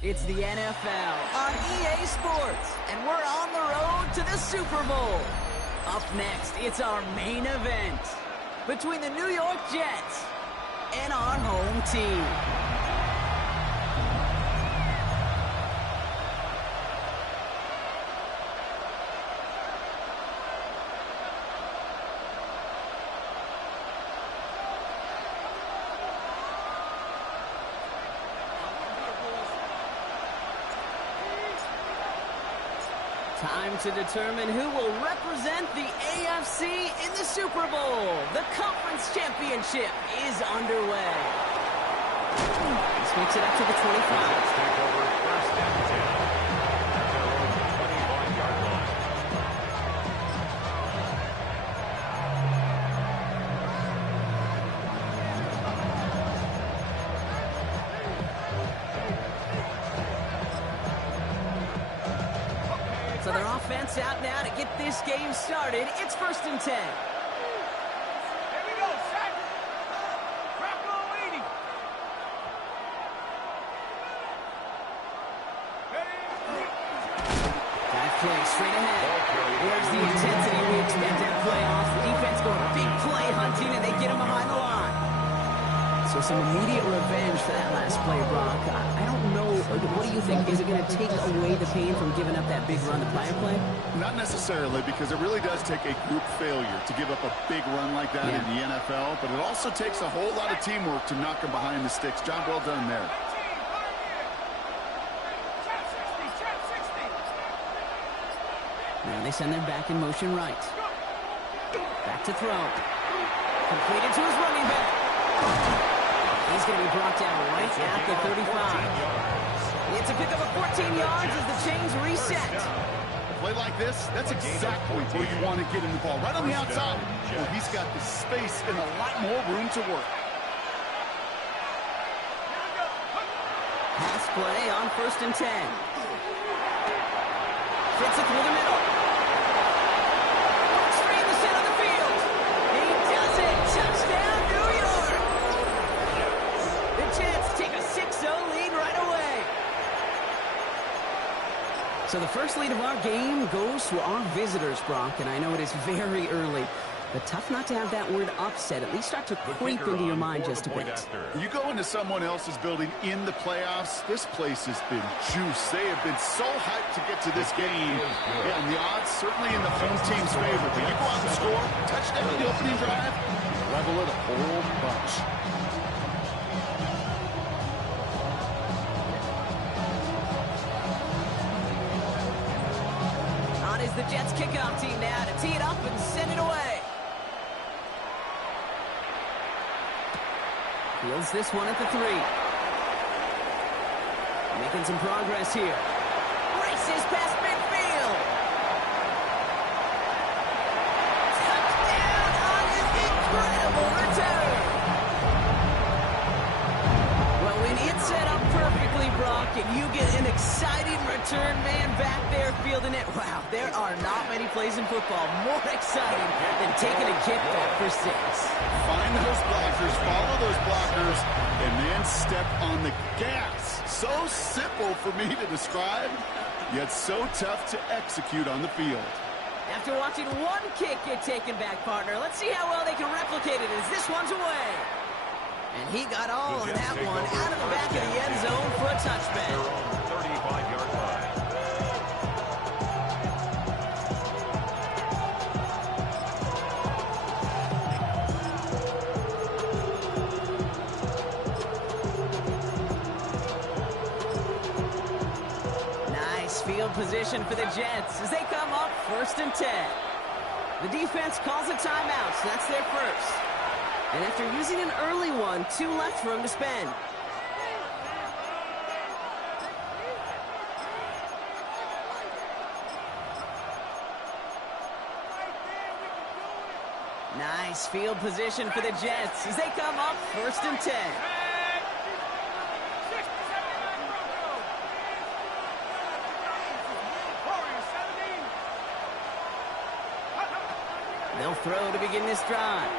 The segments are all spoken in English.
It's the NFL on EA Sports, and we're on the road to the Super Bowl. Up next, it's our main event between the New York Jets and our home team. Time to determine who will represent the AFC in the Super Bowl. The conference championship is underway. This makes it up to the 25. Take over first and 10. At their own 21-yard line. So their offense out now to get this game started. It's first and 10. Here we go, Shaq. Crack on 80. That play straight ahead. There's the intensity we expect at playoffs. The defense going big play hunting, and they get him behind the line. So some immediate revenge for that last play, Brock. I don't know. What do you think? Is it going to take away the pain from giving up that big run the prior play? Not necessarily, because it really does take a group failure to give up a big run like that in the NFL, but it also takes a whole lot of teamwork to knock them behind the sticks. Job well done there. Now they send their back in motion right. Back to throw. Completed to his running back. He's going to be brought down right at the 35. It's a pickup of 14 yards as the chains reset. A play like this, that's exactly where you want to get in the ball. Right on the outside, where he's got the space and a lot more room to work. Pass play on first and 10. Fits it through the middle. Straight in the center of the field. He does it. Touchdown, New York. The Jets take a 6-0 lead right away. So the first lead of our game goes to our visitors, Brock, and I know it is very early, but tough not to have that word upset at least start to creep into your mind just a bit. You go into someone else's building in the playoffs, this place has been juiced. They have been so hyped to get to this game. Yeah, and the odds certainly in the home team's favor. But you go out and score, touchdown in the opening drive, level it a whole bunch. On is the Jets kickoff team now to tee it up and send it away. Fields this one at the 3. Making some progress here. Races past midfield. Touchdown on an incredible return. Well, when it's set up perfectly, Brock, and you get an exciting return man back there fielding it, wow, there are not many plays in football more exciting than taking a kickoff for 6. Find those blockers, follow those blockers, and then step on the gas. So simple for me to describe, yet so tough to execute on the field. After watching one kick get taken back, partner, let's see how well they can replicate it as this one's away. And he got all of that one out of the back of the end zone for a touchback. Their own 35-yard line. Field position for the Jets as they come up first and 10. The defense calls a timeout, so that's their first. And after using an early one, 2 left for him to spend. Nice field position for the Jets as they come up first and 10. They'll throw to begin this drive.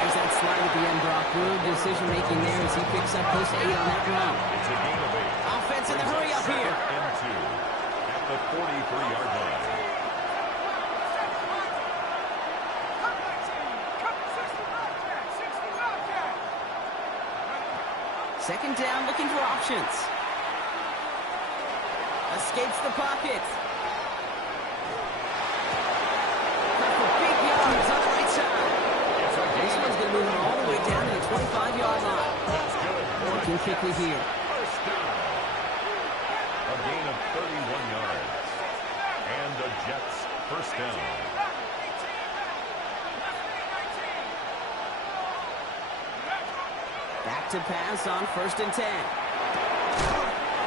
There's that slide at the end, Brock. Good decision-making there as he picks up close to 8 on that run. It's a gain of 8. Offense in the hurry up here. And 2 at the 43-yard line. Second down, looking for options. Escapes the pocket. Cut for big yards on the right side. This one's going to move him all the way down to the 25-yard line. Looking quickly here. First down. A gain of 31 yards. And the Jets first down. Back to pass on 1st and 10.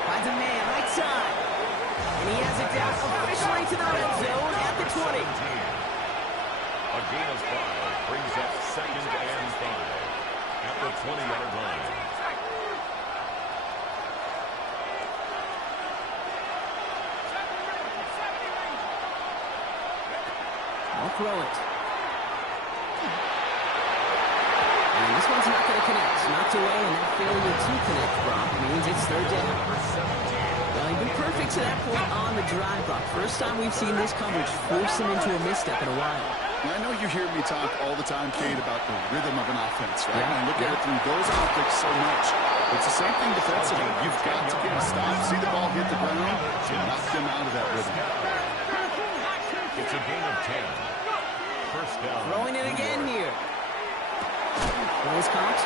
Finds a man, right side. And he has it down officially to the red zone at the 20. A gain of 5 brings up 2nd and 5 at the 20-yard line. I'll throw it. And this one's not going to connect. Knocked away, and that failure to connect, Brock, means it's 3rd down. Well, he's been perfect to that point on the drive, Brock. First time we've seen this coverage force him into a misstep in a while. I know you hear me talk all the time, Kate, about the rhythm of an offense, right? Yeah. And I look at it through those optics so much. It's the same thing defensively. You've got to get a stop, see the ball hit the ground, and knock them out of that rhythm. It's a gain of 10. First down. Throwing it again here. Throws caught.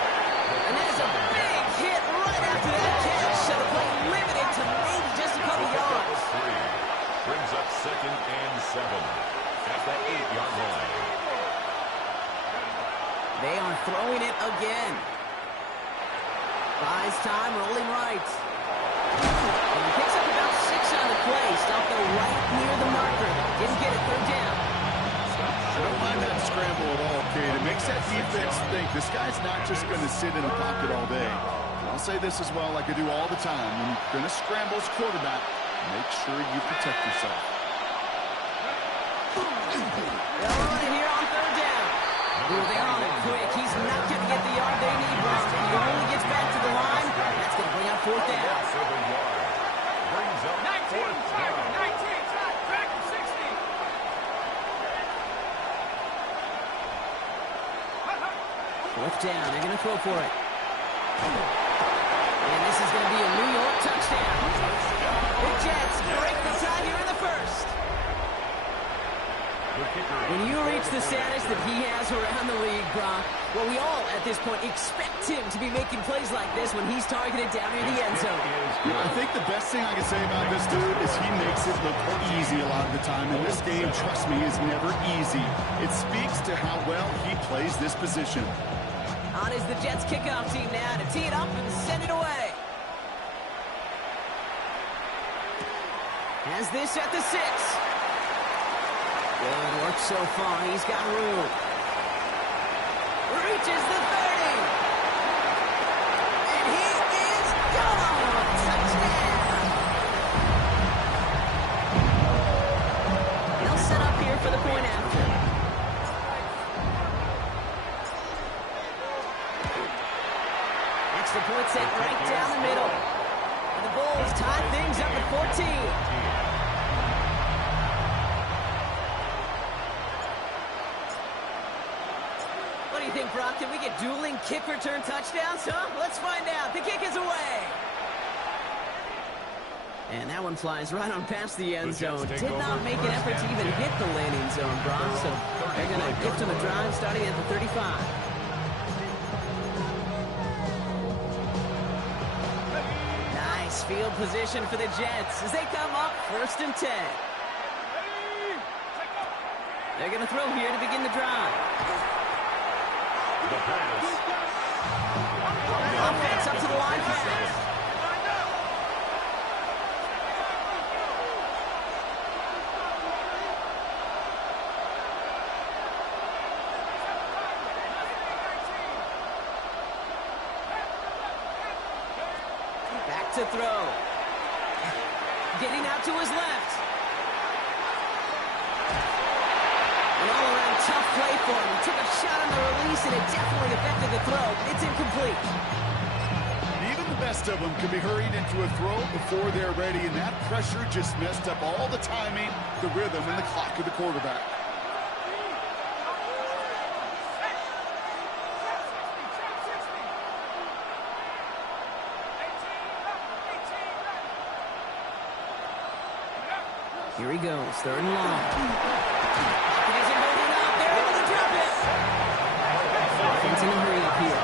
And that is a big hit right after that catch. So the play limited to maybe just a couple yards. 3 brings up 2nd and 7 at the 8-yard line. They are throwing it again. Buys time, rolling right. And he picks up about 6 on the play. Stopped though right near the marker. Didn't get it, 3rd down. I don't mind that scramble at all, Kate. It makes that defense think this guy's not just going to sit in the pocket all day. I'll say this as well, like I do all the time. When you're going to scramble as quarterback, make sure you protect yourself. They're on it here on 3rd down. Ooh, they're on it quick. He's not going to get the yard they need, Brock. He only gets back to the line. That's going to bring up 4th down. Brings up 4th down. 19, track of 60. 4th down. They're going to throw for it. And this is going to be a New York touchdown. The Jets break the tie here in the 1st. When you reach the status that he has around the league, Brock, well, we all, at this point, expect him to be making plays like this when he's targeted down near the end zone. I think the best thing I can say about this dude is he makes it look easy a lot of the time. And this game, trust me, is never easy. It speaks to how well he plays this position. On is the Jets kickoff team now to tee it up and send it away. Has this at the 6. Good work so far. He's got room. Reaches the 30. And he is gone. Touchdown. They'll set up here for the point after. It's the point set right down the middle. And the Bulls tie things up at 14. What do you think, Brock? Can we get dueling kick return touchdowns, huh? Let's find out. The kick is away. And that one flies right on past the end zone. Did not make an effort to even hit the landing zone, Brock. So they're going to gift him a drive starting at the 35. Nice field position for the Jets as they come up 1st and 10. They're going to throw here to begin the drive. The pass. Offense up to the line pass. Back to throw. Getting out to his left. An all-around tough play for him. He took a shot on the release, and it definitely affected the throw. It's incomplete. Even the best of them can be hurried into a throw before they're ready, and that pressure just messed up all the timing, the rhythm, and the clock of the quarterback. Here he goes, third and long. He isn't holding up. They're able to drop it. Offense in a hurry up here.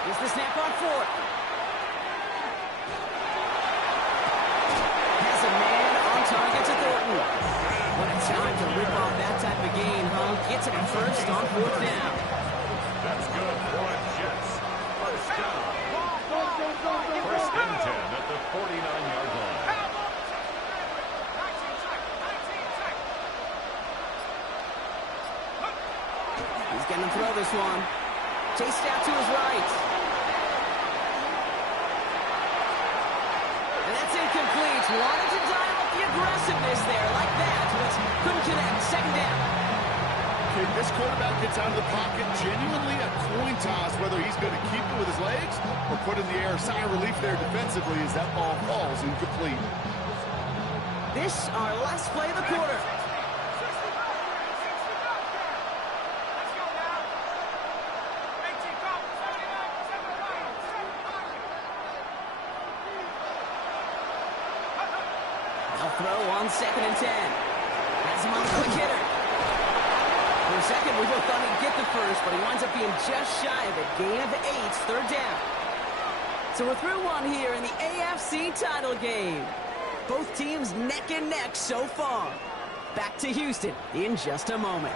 Here's the snap on fourth. Has a man on target to Thornton. What a time to rip off that type of gain, huh? Gets it at first on fourth down. That's good for the Jets. First down. First and 10 at the 49-yard line. He's going to throw this one. Chased out to his right. And that's incomplete. Wanted to dial up the aggressiveness there like that, but couldn't connect. Second down. Okay, this quarterback gets out of the pocket, genuinely a coin toss whether he's going to keep it with his legs or put it in the air. Sigh of relief there defensively as that ball falls incomplete. This our last play of the quarter. They'll throw on 2nd and 10. Has him on the quick hitter. For a second, we both thought he'd get the first, but he winds up being just shy of it. Gain of 8, third down. So we're through one here in the AFC title game. Both teams neck and neck so far. Back to Houston in just a moment.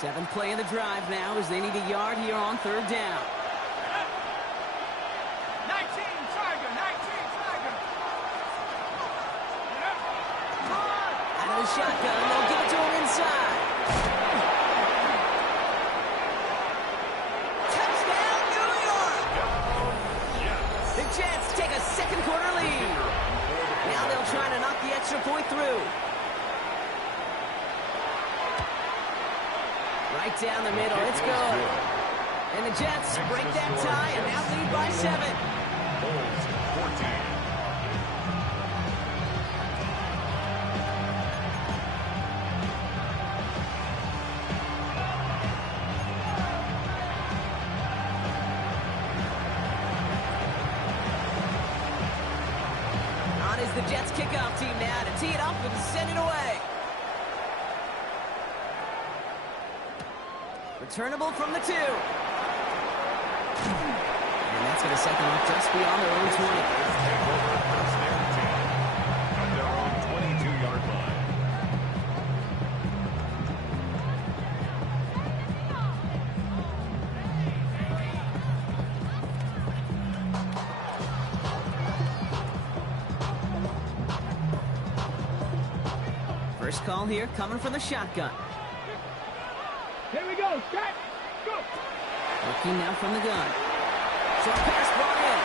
Seventh play in the drive now as they need a yard here on third down. 19, Tiger, 19, Tiger. Out of the shotgun, they'll give it to him inside. Touchdown, New York! The Jets take a second quarter lead. Now they'll try to knock the extra point through. Right down the middle, it's good. And the Jets break that tie and now lead by 7. Bulls 14. On is the Jets kickoff team now to tee it up and send it away. Returnable from the 2. And that's going to set them up just beyond their own 20. First and 10 at their own 22-yard line. First call here coming from the shotgun. Here we go, Jack. Go. Looking now from the gun. Short pass brought in.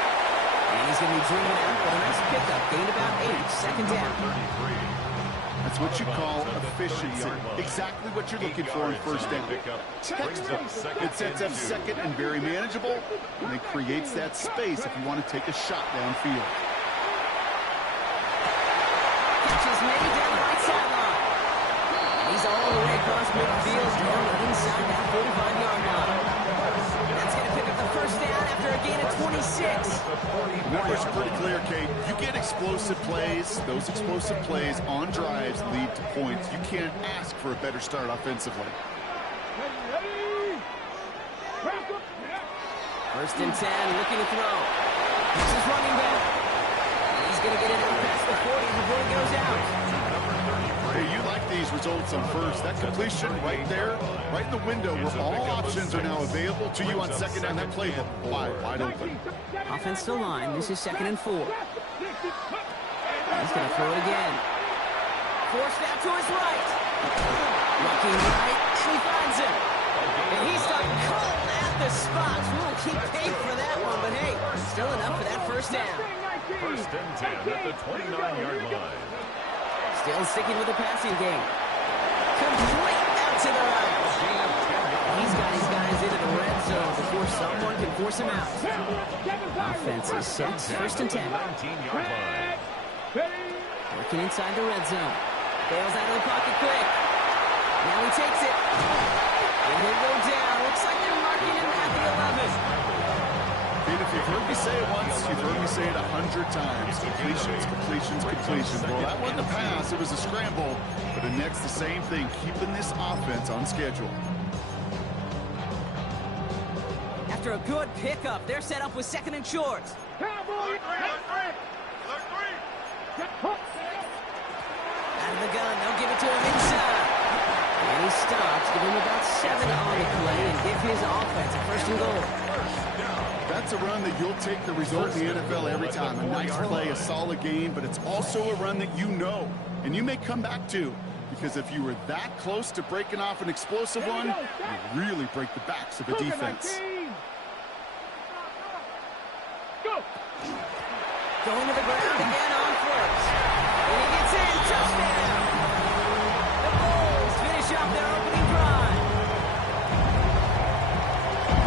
And he's going to be driven out with a nice pickup. Gained about 8. Second down. 33. That's what you call efficiency. Exactly what you're looking for in first down. It sets up second and very manageable, and it creates that space if you want to take a shot downfield. Catch is made down the right sideline. And he's all the way across midfield down inside that 45-yard line. That's going to pick up the first down after a gain of 26. The numbers are pretty clear, Kate. You get explosive plays. Those explosive plays on drives lead to points. You can't ask for a better start offensively. First and 10, looking to throw. This is running back. He's he's going to get it out past the 40 before he goes out. Hey, you like these results on first. That completion right there, right in the window where all options are now available to you on second down. That playbook wide open. Offense to line. This is 2nd and 4. He's going to throw it again. Forced out to his right. Looking right, and he finds him. And he's starting cold at the spots. We will keep paying for that one, but hey, still enough for that first down. 1st and 10 at the 29-yard line. Still sticking with the passing game. Complete out to the right. He's got his guys into the red zone before someone can force him out. Offense is set. 1st and 10. 19-yard line. Working inside the red zone. Bails out of the pocket quick. Now he takes it. And he'll go down. Looks like they're marking him at the 11. And if you've heard me say it once, you've heard me say it 100 times. Completions, completions, completions. Well, that wasn't a pass. It was a scramble. But the next, the same thing, keeping this offense on schedule. After a good pickup, they're set up with 2nd and short. Out of the gun, they'll give it to him inside. And he stops, give him about 7 on the play, and give his offense a 1st and goal. That's a run that you'll take the result in the NFL every time. A nice play, a solid game, but it's also a run that you know, and you may come back to. Because if you were that close to breaking off an explosive one, you really break the backs of a defense. Going to the ground again on 1st. And he gets in, touchdown! The Bulls finish off their opening drive.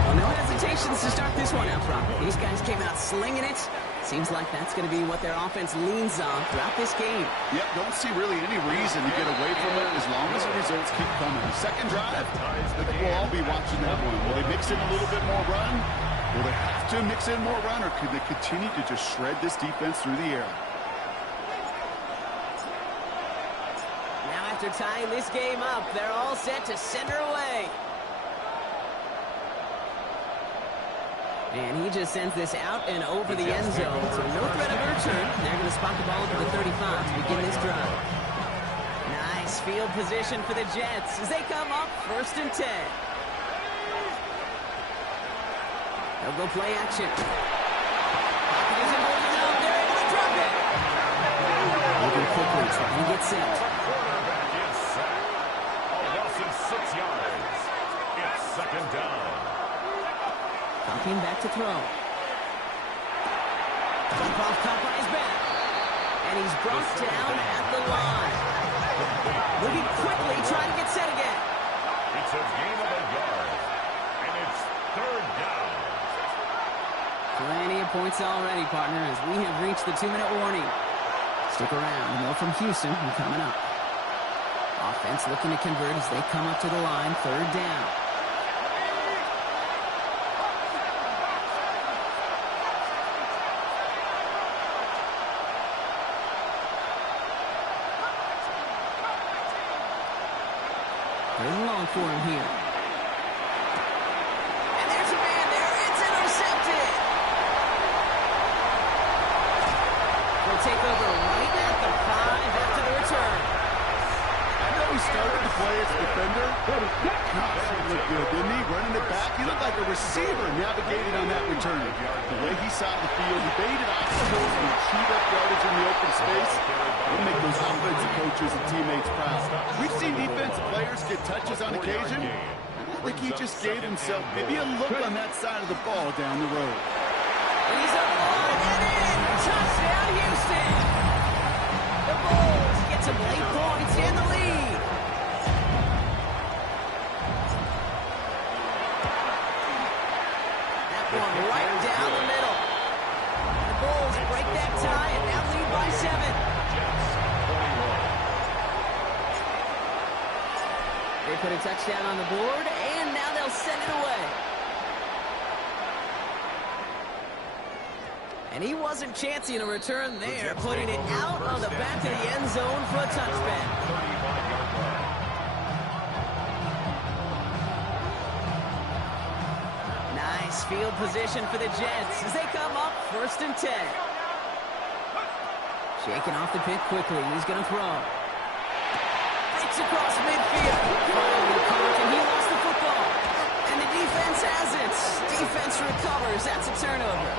Well, no hesitations to start this one out front. These guys came out slinging it. Seems like that's going to be what their offense leans on throughout this game. Yep, don't see really any reason to get away from it as long as the results keep coming. Second drive, I think we'll all be watching that one. Will they mix in a little bit more run? Will they have to mix in more run, or could they continue to just shred this defense through the air? Now after tying this game up, they're all set to send her away. And he just sends this out and over the end zone. So no threat of a return. They're going to spot the ball to the 35 to begin this drive. Nice field position for the Jets as they come up 1st and 10. They'll go play action. Pocket isn't holding up. They're able to drop it. Moving quickly, trying to get set. Quarterback is sacked. A loss of 6 yards. It's 2nd down. Popping back to throw. Jump off caught by his back. And he's brought down at the line. Moving quickly, trying to get set again. It's a gain of a yard. And it's 3rd down. Plenty of points already, partner, as we have reached the 2-minute warning. Stick around. More from Houston coming up. Offense looking to convert as they come up to the line. 3rd down. Third long for him here. And there's a man there. It's intercepted. They'll take over right at the 5 after the return. I know he started to play as a defender. Gosh, he looked good, didn't he? Running it back. He looked like a receiver navigating on that return. The way he saw the field, he baited obstacles and chewed up yardage in the open space. It'll make those offensive coaches and teammates proud. We've seen defensive players get touches on occasion. I think he just gave himself maybe a look on that side of the ball down the road. He's up line and in. Touchdown, Houston. The Bulls get some late points in the lead. That one right down the middle. The Bulls break that tie and now lead by 7. They put a touchdown on the board, and now they'll send it away. And he wasn't chancing a return there, putting it out on the back of the end zone for a touchback. Nice field position for the Jets as they come up 1st and 10. Shaking off the pick quickly. He's going to throw. Breaks across midfield. Finally caught, and he lost the football. And the defense has it. Defense recovers. That's a turnover.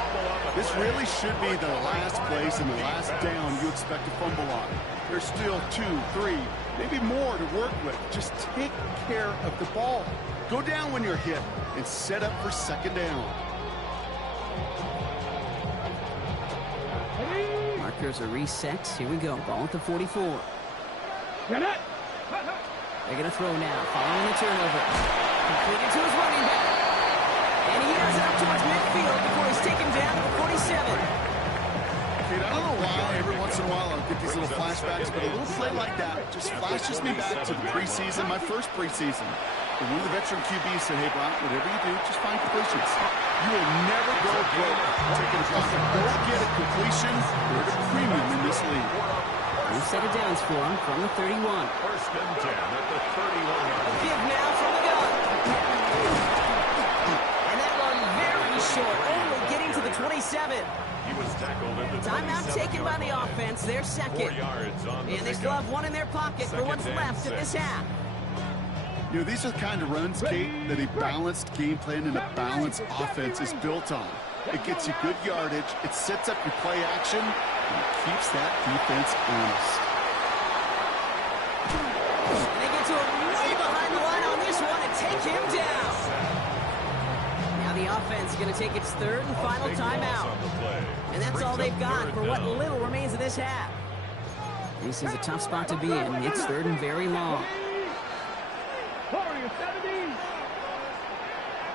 This really should be the last place and the last down you expect to fumble on. There's still 2, 3, maybe more to work with. Just take care of the ball. Go down when you're hit and set up for second down. Markers are reset. Here we go. Ball at the 44. Get it. They're going to throw now, following the turnover. Completed to his running back. And he has it up towards midfield before he's taken down to the 47. Kate, I don't know why every once in a while I'll get these little flashbacks, but a little play like that just flashes me back to the preseason, my first preseason. And one of the veteran QBs said, hey, Brock, whatever you do, just find completions. You will never go broke taking a shot. Go get a completion. They're the premium in this league. New set of downs for him from the 31. First and 10 at the 31-yard. Give now from the gun. And that run very short, only getting to the 27. He was tackled at the Timeout taken by the offense. They're 4 second. yards on the And they still pickup. have one in their pocket for what's Second and left of this 6. half. You know, these are the kind of runs, Kate, that a balanced game plan and a balanced offense is built on. It gets you good yardage, it sets up your play action, and it keeps that defense honest. And they get to him way behind the line on this one and take him down. Now the offense is going to take its third and final Big loss timeout. on the play. And that's Brings all up they've got third for what down. little remains of this half. This is a tough spot to be in. It's third and very long. Warrior 70.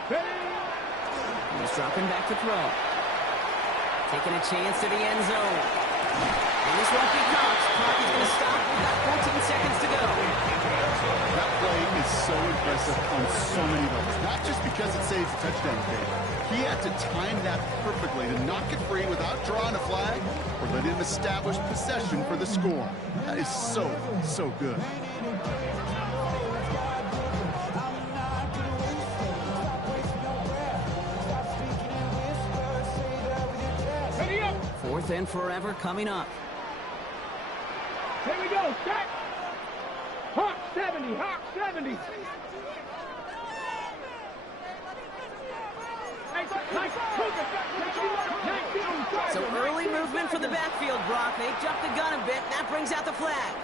Ready. He's dropping back to throw. Taking a chance to the end zone. And this won't be caught. Clock is going to stop. We've got 14 seconds to go. That play is so impressive on so many levels. Not just because it saves a touchdown, Kate. He had to time that perfectly to knock it free without drawing a flag or let him establish possession for the score. That is so, so good. Ready up. Fourth and forever coming up. Here we go. Set. Hawk 70. Hawk 70. So early movement for the backfield, Brock. They jumped the gun a bit, and that brings out the flag.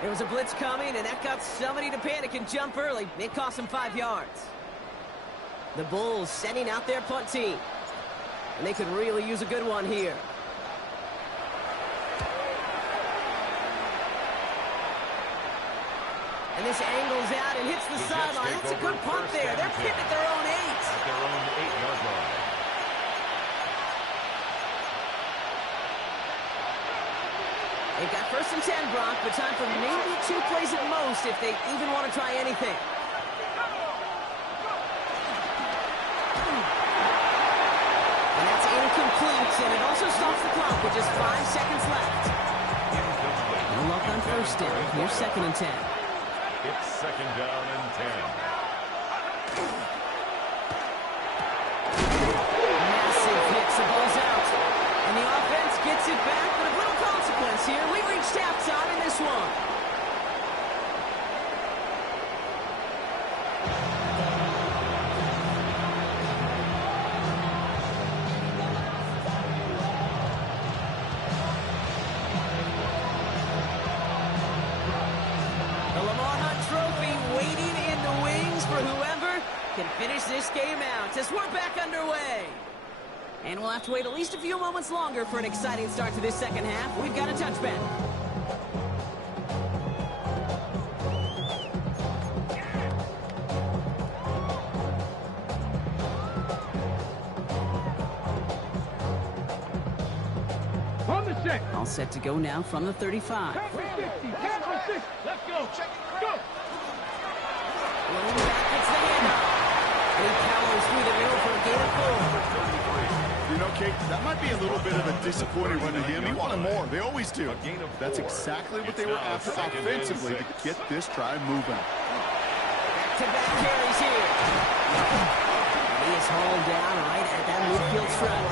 There was a blitz coming, and that got somebody to panic and jump early. It cost them 5 yards. The Bulls sending out their punt team. And they could really use a good one here. And this angles out and hits the The Jets sideline. take That's a good over punt first there. and They're 10. pinned at their own 8. At their own 8-yard line. They've got first and 10, Brock, but time for maybe 2 plays at most if they even want to try anything. And that's incomplete, and it also stops the clock with just 5 seconds left. Incomplete. No luck on first down. Here's second and 10. It's second down and 10. Massive hits, the ball's out. And the offense gets it back, but a little consequence here. We've reached halftime in this one. The Lamar Hunt Trophy waiting in the wings for whoever can finish this game out as we're back underway. And we'll have to wait at least a few moments longer for an exciting start to this second half. We've got a touchback. On the set. All set to go now from the 35. Count for 60. Count for 60. Let's go. Go. Rolling back, it's the handoff. And he powers through the middle for a gain of 4. You know, Kate, that might be a little bit of a disappointing run to him. He wanted more. They always do. That's exactly what they were after offensively to get this drive moving. Back-to-back carries here. He is hauled down right at that midfield stripe.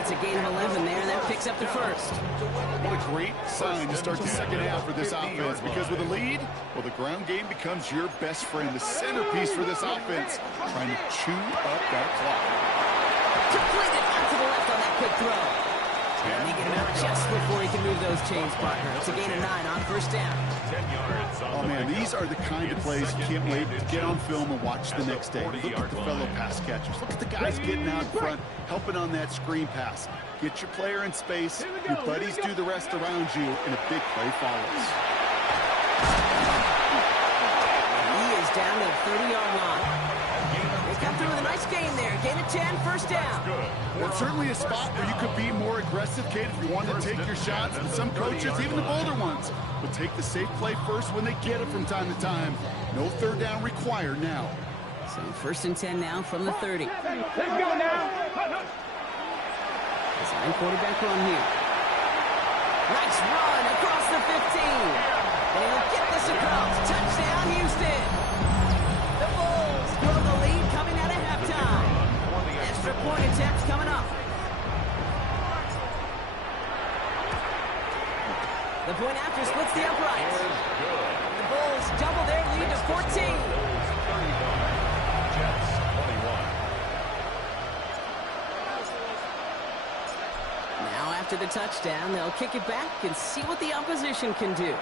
It's a gain of 11 there, and that picks up the first. What a great sign to start the second half for this offense, because with a lead, well, the ground game becomes your best friend, the centerpiece for this offense, trying to chew up that clock. Completed out to the left on that quick throw. And they get him out just before he can move those chains, partner. It's a gain of 9 on first down. 10 yards. Oh, man, these are the kind of plays you can't wait to get on film and watch the next day. Look at the fellow pass catchers. Look at the guys getting out in front, helping on that screen pass. Get your player in space, your buddies do the rest around you, and a big play follows. He is down to the 30-yard line. They come through with a nice gain there. Gain of 10, first down. It's certainly a spot where you could be more aggressive, Kate, if you want to take your shots. But some coaches, even the bolder ones, will take the safe play first when they get it from time to time. No third down required now. So first and 10 now from the 30. Let's go now. Design quarterback run here. Nice run across the 15. And he'll get this across. Touchdown, Houston. The Bulls grow the lead coming out of halftime. Extra point attempt coming up. The point after splits the uprights. The Bulls double their lead to 14. Jets 21. Now after the touchdown, they'll kick it back and see what the opposition can do.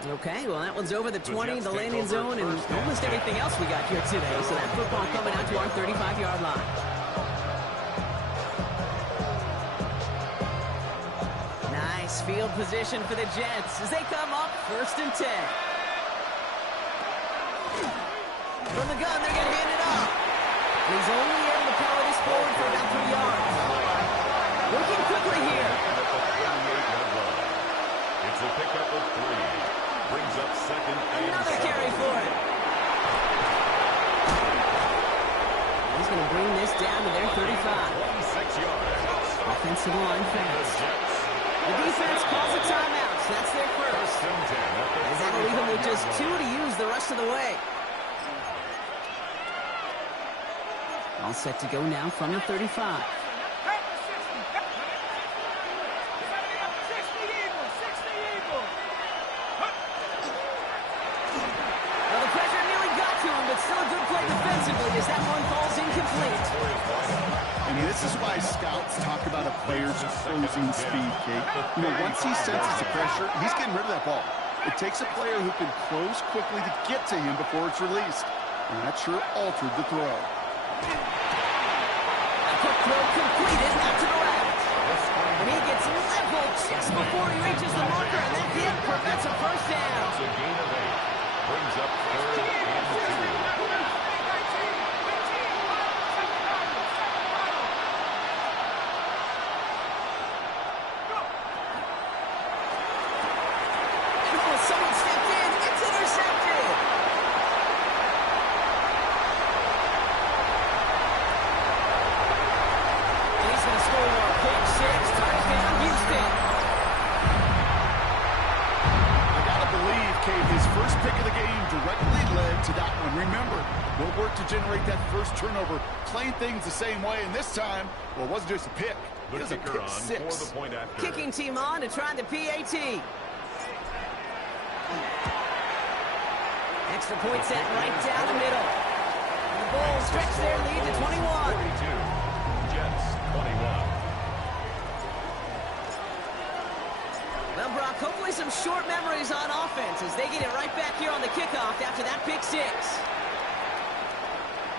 Okay, well, that one's over the 20, the landing zone, and almost everything else we got here today. So that football coming out to our 35-yard line. Nice field position for the Jets as they come up first and 10. From the gun, they're going to hand it off. He's only able to power this forward for about 3 yards. Working quickly here. It's a pickup of 3. Brings up second and Another 7. carry for it. He's going to bring this down to their 35. 26 yards. Offensive line fast. The defense calls a timeout, so that's their first. First and 10 at the As that'll leave them with just 2 to use the rest of the way. All set to go now from the 35. Well, the pressure nearly got to him, but still a good play defensively as that one falls incomplete. And this is why scouts talk about a player's closing speed, Kate. You know, once he senses the pressure, he's getting rid of that ball. It takes a player who can close quickly to get to him before it's released. And that sure altered the throw. A quick throw completed out to the left. And he gets leveled just before he reaches the marker, and that hit prevents a first down. It's a gain of 8. Brings up third and 2. Someone stepped in. It's intercepted. And he's going to score a pick 6. Touchdown, Houston. I gotta believe, Kate, his first pick of the game directly led to that one. Remember, what worked to generate that first turnover, playing things the same way, and this time, well, it wasn't just a pick. It was a kicker pick on 6. for the point after. Kicking team on to try the PAT. Extra point set right down the middle. And the Bulls stretch their lead to 21. 42. Jets 21. Well, Brock, hopefully some short memories on offense as they get it right back here on the kickoff after that pick 6.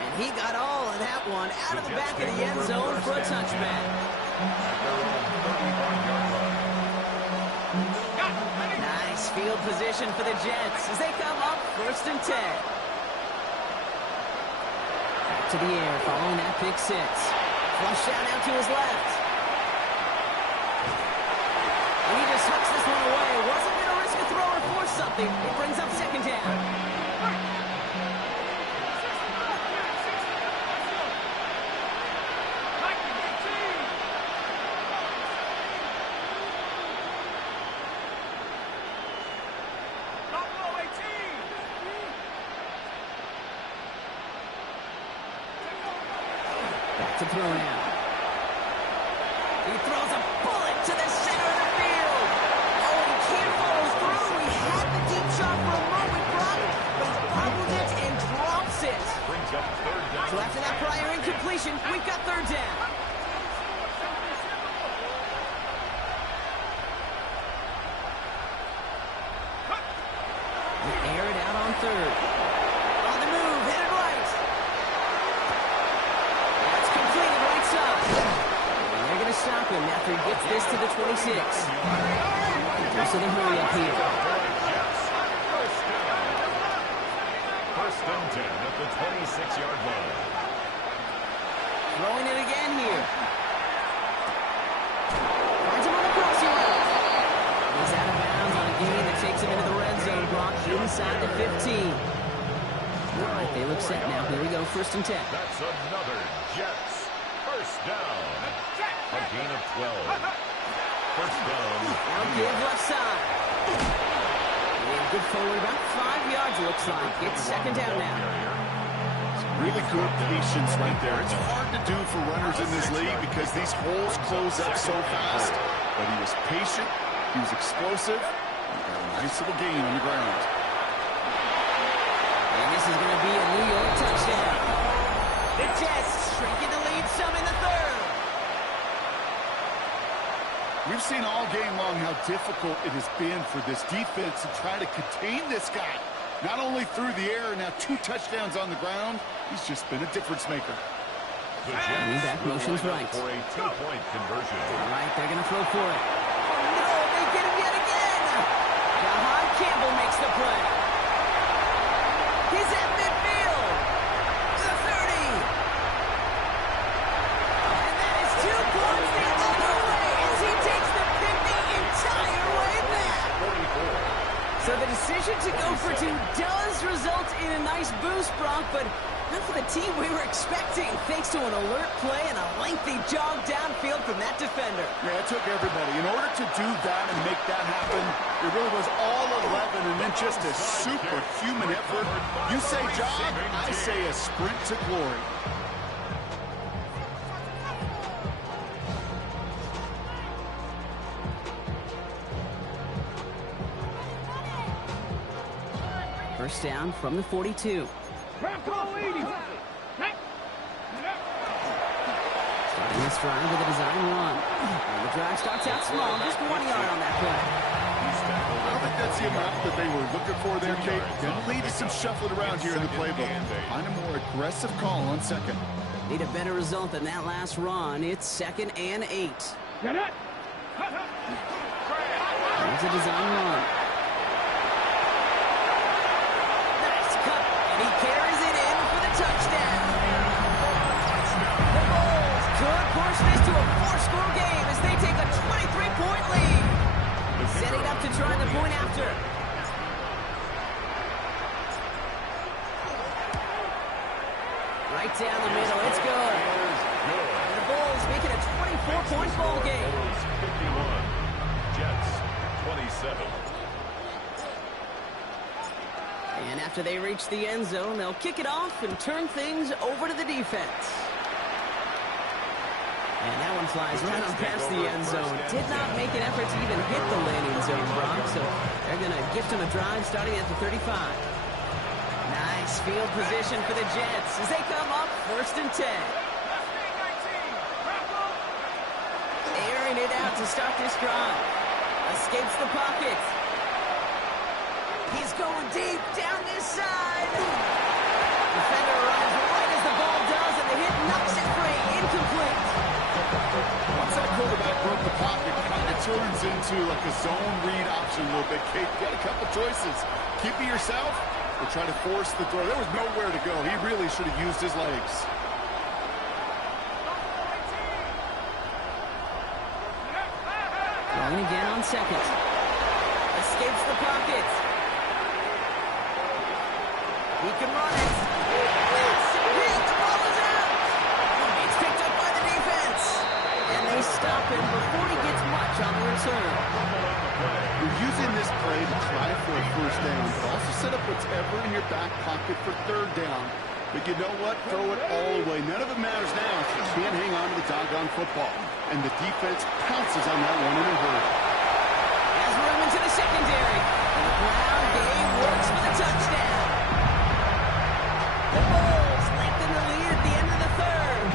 And he got all of that one out of the back of the end zone for a touchback. Nice field position for the Jets as they come up first and 10. Back to the air following that pick 6. Flush down out to his left. And he just hooks this one away. Wasn't going to risk a throw or force something. It brings up second down. to throw now. He throws a bullet to the center of the field. Oh, he can't follow through. He had the deep shot for a moment, Brock, but he bobbled it and drops it. Brings up third down. So after that prior incompletion, we've got third down. They air it out on third. On the move, hit it right. That's completed right side. And they're going to stop him after he gets this to the 26. Just in a hurry up here. First and 10 at the 26-yard line. Throwing it again here. Finds him on the crossing route. He's out of bounds on a gain that takes him into the red zone, Brock, inside the 15. All right, they look set now. Here we go, first and 10. That's another Jets. First down. A gain of 12. First down. Now give left side. And good forward, about 5 yards, looks like. It's second down now. Really good patience right there. It's hard to do for runners in this league because these holes close up so fast. But he was patient. He was explosive. He got a nice little gain on the ground. And this is going to be a New York touchdown. The Jets shrinking the lead some in the third. We've seen all game long how difficult it has been for this defense to try to contain this guy. Not only through the air, now 2 touchdowns on the ground. He's just been a difference maker. The Jets back motion's right. for a 2-point conversion. All right, they're going to throw for it. Oh, no, they get him yet again. Jahan Campbell makes the play. He's at midfield. The 30. And that is 2 points the other way as he takes the 50 entire way back. 44. So the decision to go for 2 does result in a nice boost, Brock, but not for the team we were expecting, thanks to an alert play and a lengthy jog downfield from that defender. Yeah, it took everybody. In order to do that and make that happen, it really was all 11 and then just a superhuman effort. You say jog, I say a sprint to glory. First down from the 42. Starting this drive with a design run. And the drive starts out small, just 1 yard on that play. I don't think that's the amount that they were looking for there, Kate. Going to lead to some shuffling around here in the playbook. Find a more aggressive call on second. Need a better result than that last run. It's 2nd and 8. Here's a design run. Nice cut, and he carries it in for the touchdown. The Bulls could push this to a 4-score game as they take a 23-point lead. Setting up to try the point after. Right down the middle, it's good. And the Bulls make it a 24-point ball game. 51. Jets 27. And after they reach the end zone, they'll kick it off and turn things over to the defense. And that one flies right on past the end zone. Did not make an effort to even hit the landing zone, Brock. So they're going to gift him a drive starting at the 35. Nice field position for the Jets as they come up 1st and 10. Airing it out to start this drive. Escapes the pocket. He's going deep down this side. Defender arrives right as the ball does, and the hit knocks it free. Incomplete. Once that quarterback broke the pocket, it kind of turns into like a zone read option a little bit. Kate, you got a couple choices. Keep it yourself or try to force the throw. There was nowhere to go. He really should have used his legs. Throwing again on second. Escapes the pocket. He can run it. The ball is out. It's picked up by the defense. And they stop him before he gets much on the return. You're using this play to try for a first down, but also set up whatever in your back pocket for third down. But you know what? Throw it all away. None of it matters now if you can't hang on to the doggone football. And the defense pounces on that one in a hurry. Has room into the secondary. And the ground game works for the touchdown. The Bulls lengthen the lead at the end of the third.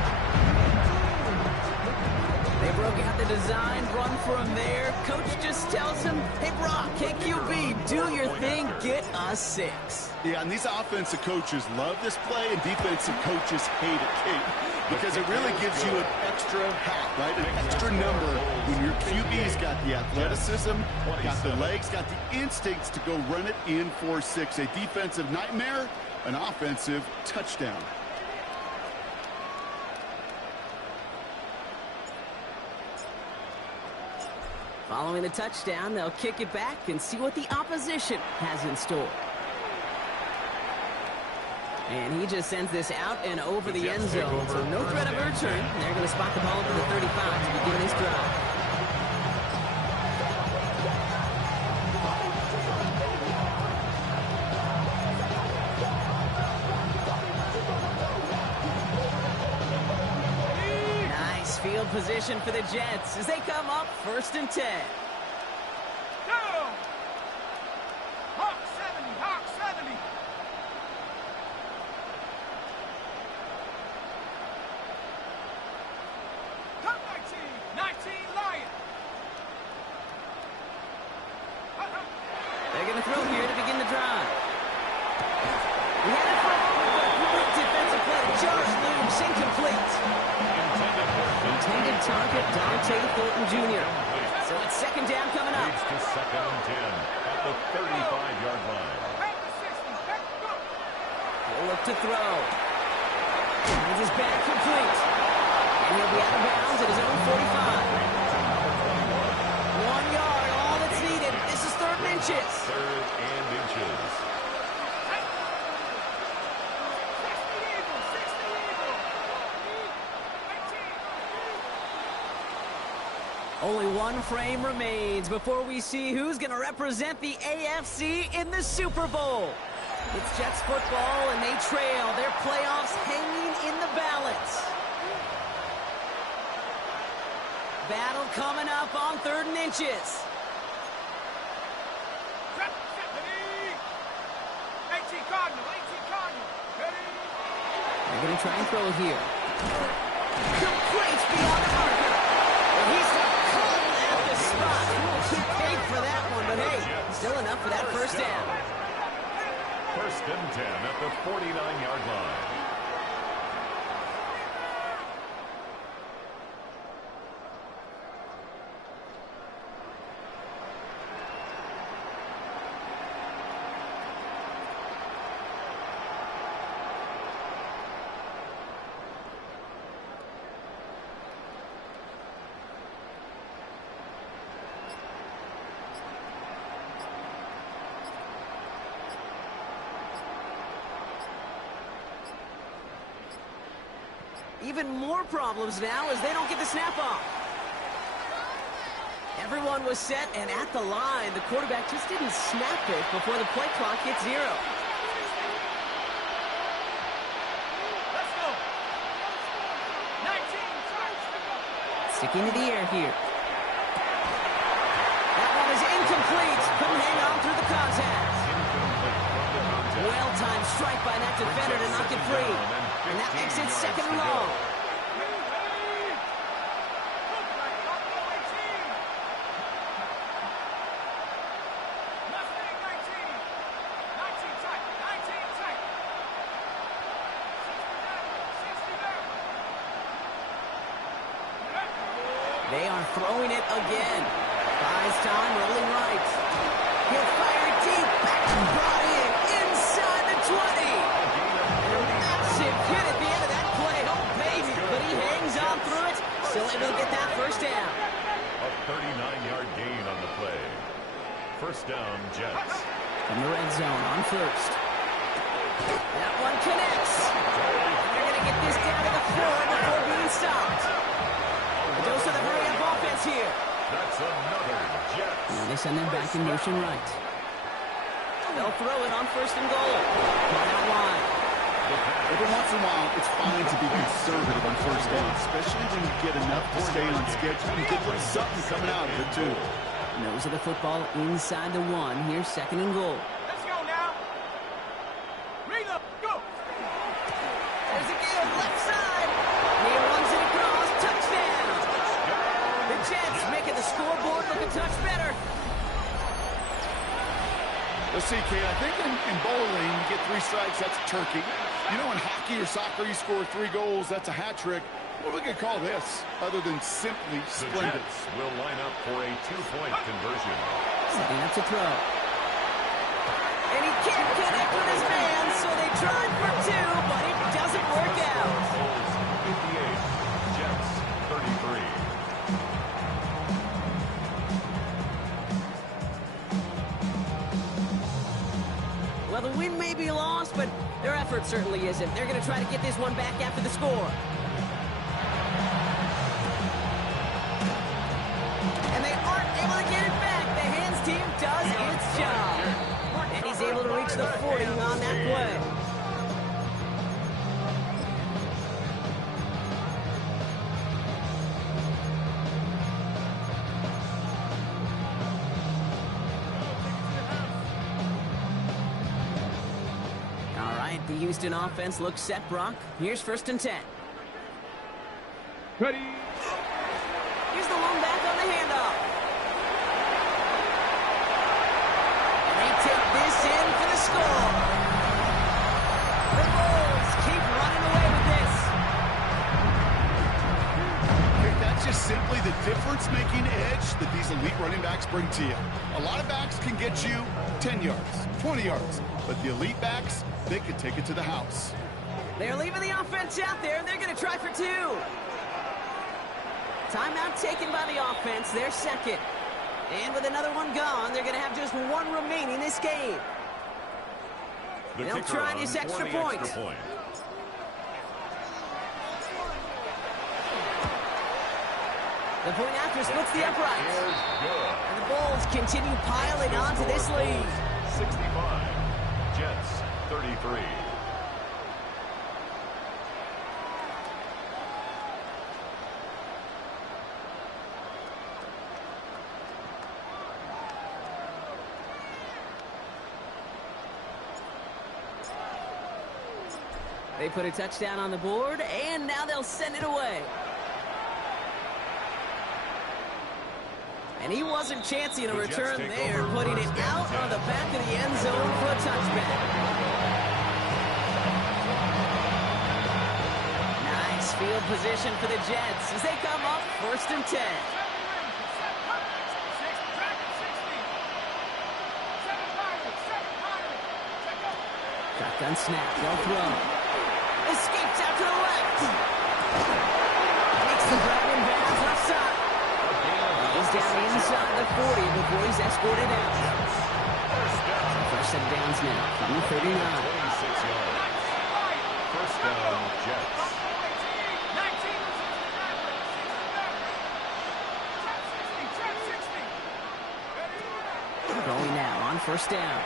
They broke out the design run for him there. Coach just tells him, hey, Brock, KQB, do your thing, get us 6. Yeah, and these offensive coaches love this play, and defensive coaches hate it, Kate, because it really gives you an extra hat, right? An extra number when your QB's got the athleticism, got the legs, got the instincts to go run it in for 6. A defensive nightmare, an offensive touchdown. Following the touchdown, they'll kick it back and see what the opposition has in store. And he just sends this out and over the end zone. So no threat of a return. They're going to spot the ball to the 35 to begin this drive. Nice field position for the Jets as they come up 1st and 10. They're going to throw here to begin the drive. He had it for a moment, but a great defensive play to Josh Looms, incomplete. Intended target, Dante Thornton Jr. So it's 2nd down coming up. Leads to 2nd and 10 at the 35-yard line. He'll look to throw. Finds his back complete. And he'll be out of bounds at his own 45. 1 yard, all that's needed. This is 3rd and inches. 3rd and inches. Only one frame remains before we see who's going to represent the AFC in the Super Bowl. It's Jets football, and they trail. Their playoffs hanging in the balance. Battle coming up on 3rd and inches. They're going to try and throw it here. Complete beyond the marker. And he's caught at the spot. He paid for that one, but hey, still enough for that 1st down. 1st and 10 at the 49-yard line. Even more problems now as they don't get the snap off. Everyone was set and at the line. The quarterback just didn't snap it before the play clock hit 0. Let's go. 19. Sticking to the air here. That one is incomplete. Couldn't hang on through the contact. Well-timed strike by that defender to knock it free. And that makes it 2nd and long. They are throwing it again. Buys time, rolling right. He'll fire deep, back and brought in, inside the 20. And a massive hit at the end of that play. Oh, baby, but he hangs on through it. Still able to get that 1st down. A 39-yard gain on the play. 1st down, Jets. From the red zone on 1st. That one connects. And they're going to get this down to the 4 before being stopped. A dose of the hurry-up offense here. That's another Jets. And they send them back in motion right. They'll throw it on 1st and goal. Caught out wide. Every once in a while, it's fine to be conservative on first down, especially when you get enough to stay on schedule. You get a little something coming out of it, too. Nose of the football inside the 1. Here's 2nd and goal. Let's go now. Reload, go. There's a give, left side. He runs it across, touchdown. The Jets making the scoreboard look a touch better. Let's see, Kate, I think in bowling, you get 3 strikes, that's a turkey. You know, in hockey or soccer, you score 3 goals, that's a hat trick. What are we going to call this, other than simply splendid? The Jets will line up for a 2-point conversion. Setting up to throw. And he can't connect with his man, so they tried for 2, but it doesn't work out. Bulls 58, Jets 33. Well, the win may be lost, but their effort certainly isn't. They're going to try to get this one back after the score. And they aren't able to get it back. The hands team does its job. And he's able to reach the 40 on that play. The Houston offense looks set, Brock. Here's 1st and 10. Ready. Here's the long back on the handoff. And they take this in for the score. The Bulls keep running away with this. That's just simply the difference-making edge that these elite running backs bring to you. A lot of backs can get you 10 yards, 20 yards, but the elite backs, they can take it to the house. They're leaving the offense out there, and they're going to try for 2. Timeout taken by the offense, their 2nd. And with another one gone, they're going to have just 1 remaining this game. They'll try this extra point. The point after splits the uprights. And the Bulls continue piling onto this lead. 65, Jets 33. They put a touchdown on the board, and now they'll send it away. And he wasn't chancing a return there, putting it out on the back of the end zone for a touchback. Nice field position for the Jets as they come up 1st and 10. Shotgun snap, they'll throw. Escapes out to the left. Makes the grab in bounds left side. He's down inside the 40 before he's escorted out. First set of downs now from the 39. 26 yards. First down, Jets. Going now on 1st down.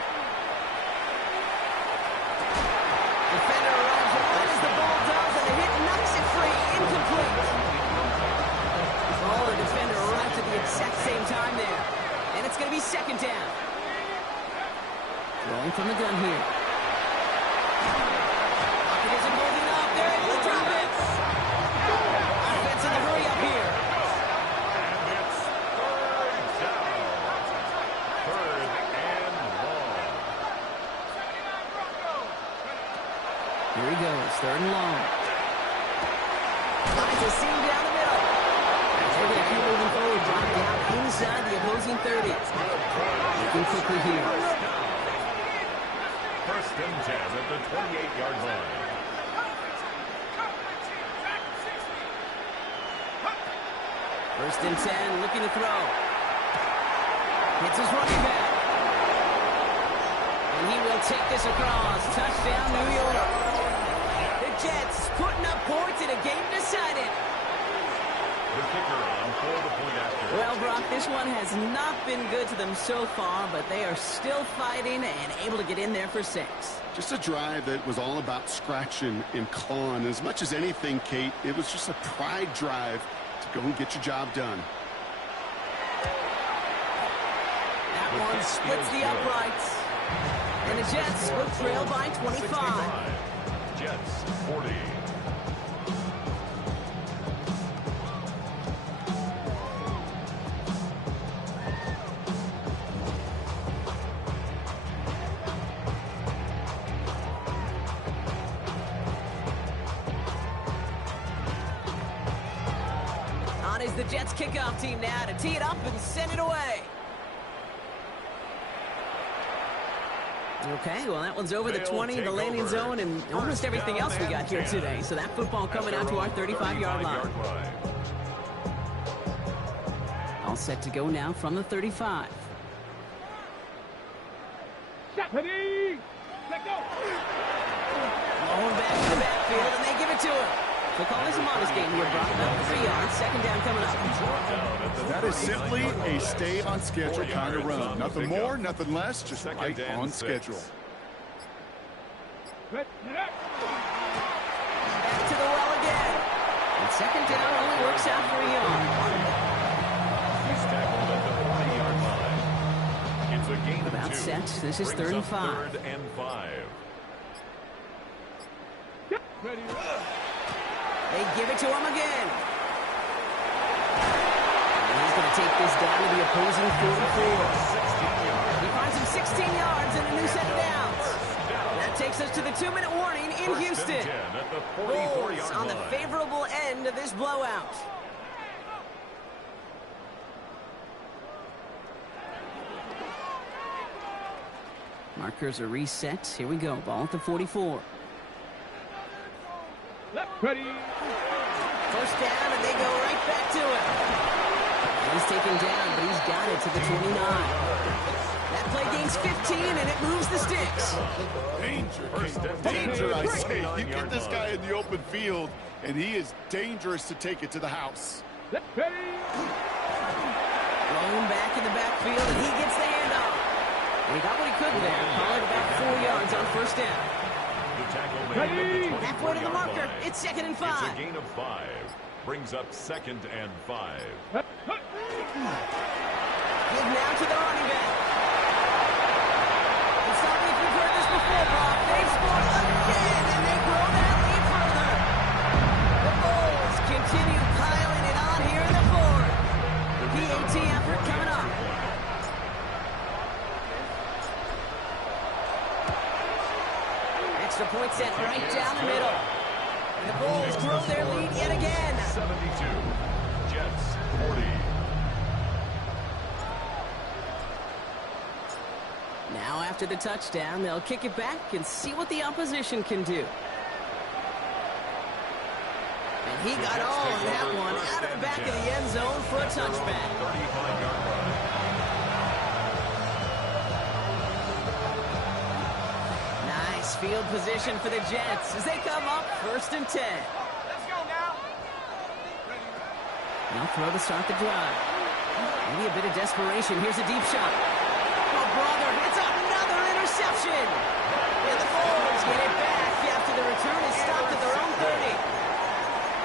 Defender runs right as the ball does, and the hit knocks it free. Incomplete. Oh, the defender arrives at the exact same time there. And it's going to be 2nd down. Rolling from the gun here. Pocket isn't holding up. They're able to drop it. Offense in the hurry up here. And it's 3rd down. 3rd and long. Here he goes, 3rd and long. Finds a seam down the middle. They're going to keep moving forward, drop down inside the opposing 30. Looking quickly here. 1st and 10 at the 28-yard line. First and 10, looking to throw. Hits his running back. And he will take this across. Touchdown, New York. The Jets putting up points in a game decided. The kicker on for the point after. Well, Brock, this one has not been good to them so far, but they are still fighting and able to get in there for 6. Just a drive that was all about scratching and clawing. As much as anything, Kate, it was just a pride drive to go and get your job done. That one splits the uprights. And the Jets will trail by 25. Jets 40. On is the Jets kickoff team now to tee it up and send it away. Okay, well, that one's over the 20, the landing zone, and almost everything else we got here today. So that football coming out to our 35-yard line. All set to go now from the 35. Ready, let go. Going back to the backfield, and they give it to him. So call this a modest game here, Brock. About 3 yards, second down coming up. That is simply a stay on schedule kind of run. Nothing more, nothing less, just right on schedule. Back to the well again. And second down only works out for a yard. He's tackled at the 40-yard line. It's a gain of 2. About set. This is Brings 3rd and up 5. 3rd and 5. Ready. They give it to him again. And he's going to take this down to the opposing 44. He finds him 16 yards and a new set of downs. That takes us to the 2-minute warning in Houston. Bulls on the favorable end of this blowout. Markers are reset. Here we go. Ball at the 44. Ready. First down, and they go right back to him. He's taken down, but he's got it to the 29. That play gains 15, and it moves the sticks. Danger, I say. You get this guy in the open field, and he is dangerous to take it to the house. Ready. Rolling back in the backfield, and he gets the handoff. And he got what he could there. Called about 4 yards on first down. Halfway to the marker. It's 2nd and 5. It's a gain of 5. Brings up 2nd and 5. Give now to the running back. It's not like we've heard this before, Brock. They've scored again, and they grow that lead further. The Bulls continue piling it on here in the 4th. The PAT effort coming up. Extra point set right down the middle. And the Bulls grow their lead yet again. 72. Jets 40. Now after the touchdown, they'll kick it back and see what the opposition can do. And he got all on that one out of the back of the end zone for a touchback. 35-yard run. Nice field position for the Jets as they come up 1st and 10. Let's go now. Now throw to start the drive. Maybe a bit of desperation. Here's a deep shot. Oh, brother, it's another interception. And the Bulls get it back after the return is stopped at their own 30.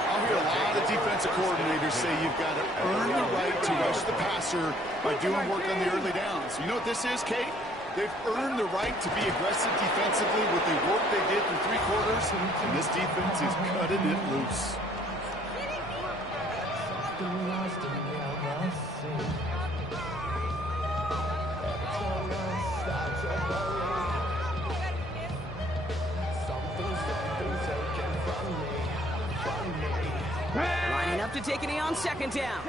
I'll hear a lot of defensive coordinators say you've got to earn the right to rush the passer by doing work on the early downs. You know what this is, Kate? They've earned the right to be aggressive defensively with the work they did through 3 quarters, and this defense is cutting it loose. Lining up to take a knee on 2nd down.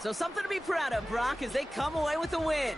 So something to be proud of, Brock, as they come away with the win.